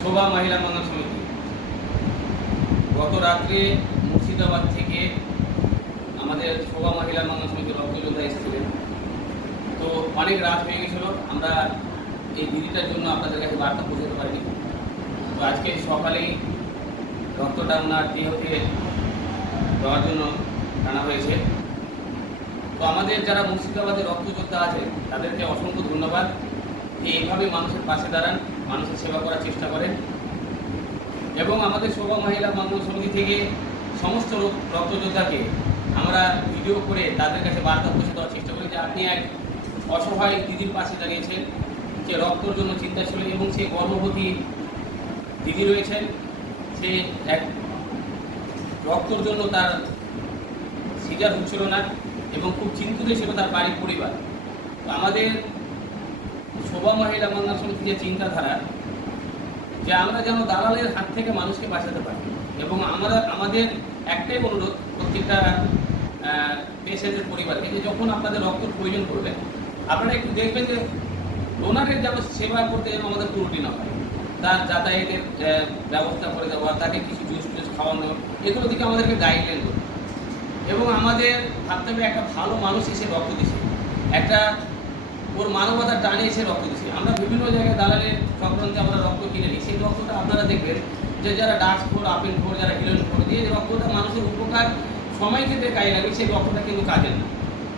শোভা মহিলা মঙ্গল সমিতি গত রাত্রে মুর্শিদাবাদ থেকে আমাদের শোভা মহিলা মঙ্গল সমিতির রক্তযোদ্ধা এসেছিলেন। তো অনেক রাত হয়ে গেছিল, আমরা এই দিদিটার জন্য আপনাদের কাছে বার্তা পৌঁছাতে পারিনি। তো আজকে সকালেই রক্তটা ওনার দেহকে দেওয়ার জন্য আনা হয়েছে। তো আমাদের যারা মুর্শিদাবাদের রক্তযোদ্ধা আছে তাদেরকে অসংখ্য ধন্যবাদ। এইভাবে মানুষের পাশে দাঁড়ান, মানুষের সেবা করার চেষ্টা করেন। এবং আমাদের শোভা মহিলা মঙ্গল সমিতি থেকে সমস্ত রক্তযোদ্ধাকে আমরা ভিডিও করে তাদের কাছে বার্তা পৌঁছে দেওয়ার চেষ্টা করি যে আপনি এক অসহায় দিদির পাশে দাঁড়িয়েছেন, যে রক্তর জন্য চিন্তাশীল, এবং সে গর্ভবতী দিদি রয়েছেন, সে এক রক্তর জন্য তার সিজার হচ্ছিল না এবং খুব চিন্তিত ছিল তার বাড়ির পরিবার। তো আমাদের শোভা মহিলা মঙ্গল সমিতি যে চিন্তাধারা, যে আমরা যেন দালালের হাত থেকে মানুষকে বাঁচাতে পারি। এবং আমাদের একটাই অনুরোধ প্রত্যেকটা পেশেন্টের পরিবারকে, যে যখন আপনাদের রক্তের প্রয়োজন পড়বে আপনারা একটু দেখবেন যে ডোনারের যেন সেবা করতে যেন আমাদের ত্রুটি না হয়। তার যাতায়াতের ব্যবস্থা করে দেওয়া, তাকে কিছু জুস টুস খাওয়ানো, এগুলো দিকে আমাদেরকে গাইডলাইন করবে। এবং আমাদের ভাবতে হবে একটা ভালো মানুষ এসে রক্ত দিচ্ছে, একটা ওর মানবতার টানে এসে রক্ত দিচ্ছে। আমরা বিভিন্ন জায়গায় দালালের চক্রান্তে আমরা রক্ত কিনে নিই, সেই রক্তটা আপনারা দেখবেন যে যারা ডাক্স খোর, আপেল খোর, যারা হিরোইন খোর দিয়ে রক্তটা মানুষের উপকার সময় ক্ষেত্রে কাজে লাগে, সেই রক্তটা কিন্তু কাজের না।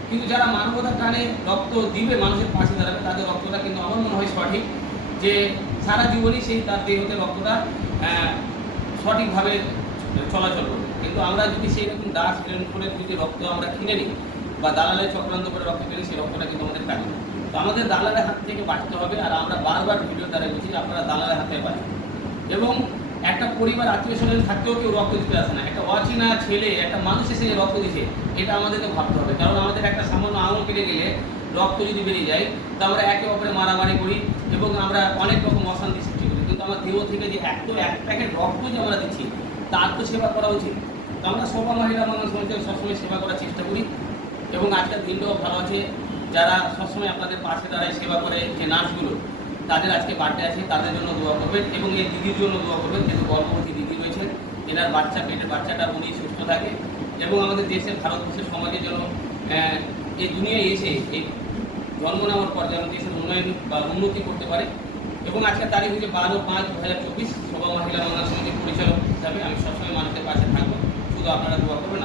কিন্তু যারা মানবতার টানে রক্ত দিবে, মানুষের পাশে দাঁড়াবে, তাদের রক্তটা কিন্তু আমার মনে হয় সঠিক, যে সারা জীবনই সেই তার দেহতে রক্তটা সঠিকভাবে চলাচল করবে। কিন্তু আমরা যদি সেই রকম ডাক্স হিরোইন খোরের যদি রক্ত আমরা কিনে নিই বা দালালের চক্রান্ত করে রক্ত কিনে, সেই রক্তটা কিন্তু আমাদের কাজে না। তো আমাদের দালালের হাত থেকে বাঁচতে হবে। আর আমরা বারবার ভিডিও দ্বারা বলছি যে আপনারা দালালের হাতে বাঁচুন। এবং একটা পরিবার আত্মীয় স্বজন থাকতেও কেউ রক্ত দিতে আসে না, একটা অচেনা ছেলে একটা মানুষ এসে রক্ত দিচ্ছে, এটা আমাদেরকে ভাবতে হবে। কারণ আমাদের একটা সামান্য আঙুল কেটে গেলে রক্ত যদি বেরিয়ে যায়, তো আমরা একে অপরে মারামারি করি এবং আমরা অনেক রকম অশান্তি সৃষ্টি করি। কিন্তু আমার দেহ থেকে যে এক প্যাকেট রক্ত যে আমরা দিচ্ছি, তার তো সেবা করা উচিত। তো আমরা শোভা মহিলা মঙ্গল সমিতি সবসময় সেবা করার চেষ্টা করি। এবং আজকের দিনটাও ভালো আছে, যারা সবসময় আপনাদের পাশে দাঁড়ায় সেবা করে, যে নার্সগুলো, তাদের আজকে বার্থডে আছে, তাদের জন্য দোয়া করবেন। এবং এই দিদির জন্য দোয়া করবেন, যেহেতু গর্ভবতী দিদি রয়েছেন, এনার পেটের বাচ্চাটা উনি সুস্থ থাকে এবং আমাদের দেশের ভারতবর্ষের সমাজের জন্য এই দুনিয়ায় এসে এই জন্ম নেওয়ার পর যেন দেশের উন্নয়ন বা উন্নতি করতে পারে। এবং আজকের তারিখ হচ্ছে 12/5/2024। শোভা মহিলা মঙ্গল সমিতির পরিচালক হিসাবে আমি সবসময় মানুষের পাশে থাকবো। শুধু আপনারা দোয়া করবেন।